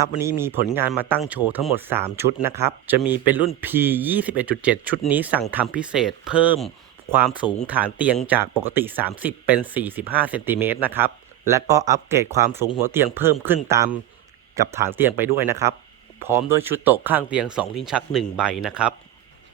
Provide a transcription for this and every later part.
ครับ วันนี้มีผลงานมาตั้งโชว์ทั้งหมด 3 ชุดนะครับ จะมีเป็นรุ่น P 21.7 ชุดนี้สั่งทำพิเศษเพิ่มความสูงฐานเตียงจากปกติ 30 เป็น 45เซนติเมตรนะครับ และก็อัปเกรดความสูงหัวเตียงเพิ่มขึ้นตามกับฐานเตียงไปด้วยนะครับ พร้อมด้วยชุดโต๊ะข้างเตียง 2 ลิ้นชัก 1 ใบนะครับ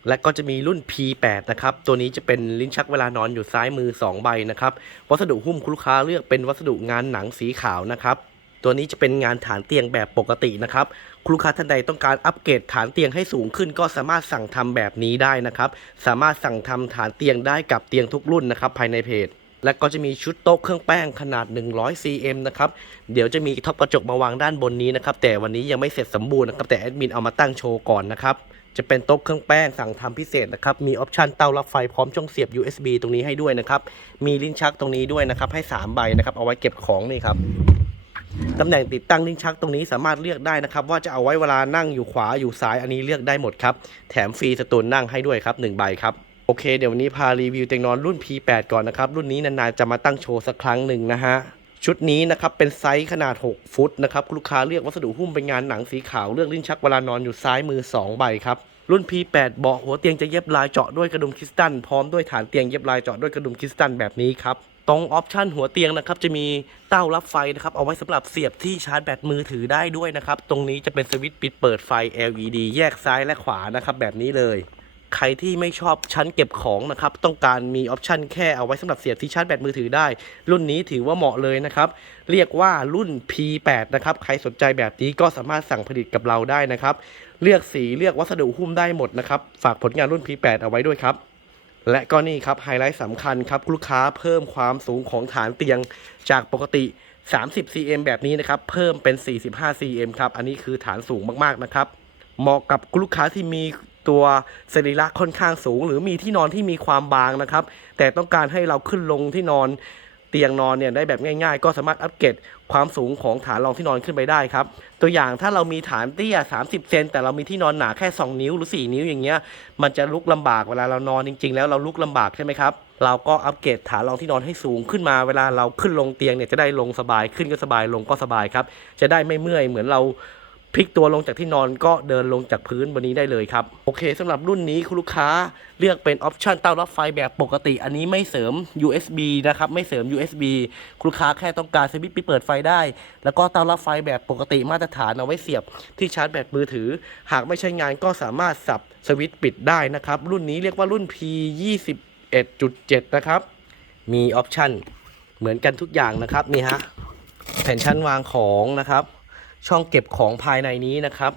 และก็จะมีรุ่น P8 นะครับ ตัวนี้จะเป็นลิ้นชักเวลานอนอยู่ซ้ายมือ 2 ใบนะครับ วัสดุหุ้มคุณลูกค้าเลือกเป็นวัสดุงานหนังสีขาวนะครับ ตัวนี้จะเป็นงานฐานเตียงแบบปกตินะครับลูกค้าท่านใดต้องการอัปเกรดฐานเตียงให้สูงขึ้น ก็สามารถสั่งทำแบบนี้ได้นะครับ สามารถสั่งทำฐานเตียงได้กับเตียงทุกรุ่นนะครับภายในเพจ และก็จะมีชุดโต๊ะเครื่องแป้งขนาด 100 cm นะครับ เดี๋ยวจะมีท็อปกระจกมาวางด้านบนนี้นะครับ แต่วันนี้ยังไม่เสร็จสมบูรณ์นะครับ แต่แอดมินเอามาตั้งโชว์ก่อนนะครับ จะเป็นโต๊ะเครื่องแป้งสั่งทำพิเศษนะครับ มีออปชันเตารับไฟพร้อมช่องเสียบ USB ตรงนี้ให้ด้วยนะครับ มีลิ้นชักตรงนี้ด้วยนะครับ ให้ 3 ใบนะครับ เอาไว้เก็บของนี่ครับ ตำแหน่งติดตั้งลิ้นชักตรงนี้สามารถเลือกได้นะครับ ว่าจะเอาไว้เวลานั่งอยู่ขวาอยู่ซ้ายอันนี้เลือกได้หมดครับ แถมฟรีสตูลนั่งให้ด้วยครับ1ใบครับโอเคเดี๋ยววันนี้พารีวิวเตียงนอนรุ่น P8 ก่อนนะครับ รุ่นนี้นานๆจะมาตั้งโชว์สักครั้งหนึ่งนะฮะชุดนี้นะครับเป็นไซส์ขนาด 6 ฟุตนะครับลูกค้าเลือกวัสดุหุ้มเป็นงานหนังสีขาวเลือกลิ้นชักเวลานอนอยู่ซ้ายมือ 2 ใบครับ รุ่น P8 เบาะหัวเตียงจะเย็บลายเจาะด้วยกระดุมคริสตัลพร้อมด้วยฐานเตียงเย็บลายเจาะด้วยกระดุมคริสตัลแบบนี้ครับตรงออปชันหัวเตียงนะครับจะมีเต้ารับไฟนะครับเอาไว้สำหรับเสียบที่ชาร์จแบตมือถือได้ด้วยนะครับตรงนี้จะเป็นสวิตช์ปิดเปิดไฟ LED แยกซ้ายและขวานะครับแบบนี้เลย ใครที่ไม่ชอบชั้นเก็บของนะครับต้องการมีออปชันแค่เอาไว้สำหรับเสียบที่ชาร์จแบตมือถือได้ รุ่นนี้ถือว่าเหมาะเลยนะครับ เรียกว่ารุ่น P8 นะครับใครสนใจแบบนี้ก็สามารถสั่งผลิตกับเราได้นะครับ เลือกสีเลือกวัสดุหุ้มได้หมดนะครับ ฝากผลงานรุ่น P8 เอาไว้ด้วยครับและก็นี่ครับไฮไลท์สำคัญครับลูกค้าเพิ่มความสูงของฐานเตียงจากปกติ 30 cm แบบนี้นะครับ เพิ่มเป็น 45 cm ครับ อันนี้คือฐานสูงมาก ๆ นะครับ เหมาะกับลูกค้าที่มี ตัวสรีระค่อนข้างสูง หรือมีที่นอนที่มีความบางนะครับ แต่ต้องการให้เราขึ้นลงที่นอนเตียงนอนเนี่ยได้แบบง่าย ๆ ก็สามารถอัปเกรดความสูงของฐานรองที่นอนขึ้นไปได้ครับ ตัวอย่างถ้าเรามีฐานเตี้ย 30 เซนแต่เรามีที่นอนหนาแค่ 2 นิ้วหรือ 4 นิ้วอย่างเงี้ยมันจะลุกลำบากเวลาเรานอนจริง ๆ แล้วเราลุกลำบากใช่ไหมครับเราก็อัปเกรดฐานรองที่นอนให้สูงขึ้นมาเวลาเราขึ้นลงเตียงเนี่ยจะได้ลงสบายขึ้นก็สบายลงก็สบายครับ จะได้ไม่เมื่อยเหมือนเรา พลิกตัวลงจากที่นอนก็เดินลงจากพื้นบนนี้ได้เลยครับ โอเคสำหรับรุ่นนี้คุณลูกค้าเลือกเป็นออปชันเต้ารับไฟแบบปกติ อันนี้ไม่เสริม USB นะครับ ไม่เสริม USB คุณลูกค้าแค่ต้องการสวิตช์ไปเปิดไฟได้ แล้วก็เต้ารับไฟแบบปกติมาตรฐานเอาไว้เสียบที่ชาร์จแบตมือถือ หากไม่ใช้งานก็สามารถสับสวิตช์ปิดได้นะครับ รุ่นนี้เรียกว่ารุ่น P 21.7 นะครับ มีออปชันเหมือนกันทุกอย่างนะครับนี่ฮะแผ่นชั้นวางของนะครับ ช่องเก็บของภายในนี้นะครับ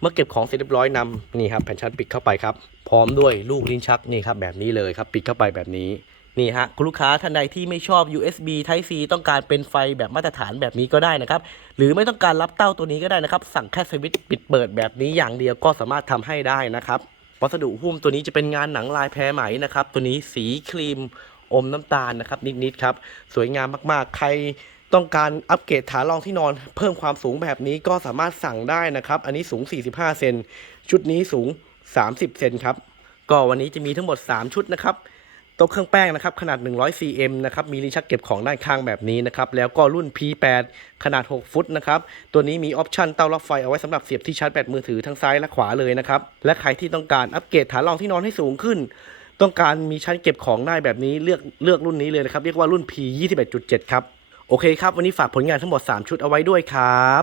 เมื่อเก็บของเสร็จเรียบร้อยนำนี่ครับแผ่นชั้นปิดเข้าไปครับ พร้อมด้วยลูกลิ้นชักนี่ครับแบบนี้เลยครับ ปิดเข้าไปแบบนี้นี่ฮะคุณลูกค้าท่านใดที่ไม่ชอบ USB Type C ต้องการเป็นไฟแบบมาตรฐานแบบนี้ก็ได้นะครับ หรือไม่ต้องการรับเต้าตัวนี้ก็ได้นะครับ สั่งแค่สวิตช์ปิดเปิดแบบนี้อย่างเดียวก็สามารถทำให้ได้นะครับวัสดุหุ้มตัวนี้จะเป็นงานหนังลายแพรไหมนะครับ ตัวนี้สีครีมอมน้ำตาลนะครับนิดๆครับ สวยงามมากๆ ใคร ต้องการอัปเกรดฐานรองที่นอน เพิ่มความสูงแบบนี้ก็สามารถสั่งได้นะครับ อันนี้สูง 45 เซนชุดนี้สูง 30 เซนครับ ก็วันนี้จะมีทั้งหมด 3 ชุดนะครับโต๊ะเครื่องแป้งนะครับขนาด 100 cm นะครับ มีลิ้นชักเก็บของด้านข้างแบบนี้นะครับ แล้วก็รุ่น P8 ขนาด 6 ฟุตนะครับ ตัวนี้มีออปชันเต้ารับไฟเอาไว้สำหรับเสียบที่ชาร์จแบตมือถือทั้งซ้ายและขวาเลยนะครับ และใครที่ต้องการอัปเกรดฐานรองที่นอนให้สูงขึ้น ต้องการมีชั้นเก็บของได้แบบนี้เลือกเลือกรุ่นนี้เลยนะครับ เรียกว่ารุ่น P 21.7 ครับ โอเคครับ วันนี้ฝากผลงานทั้งหมด 3 ชุดเอาไว้ด้วยครับ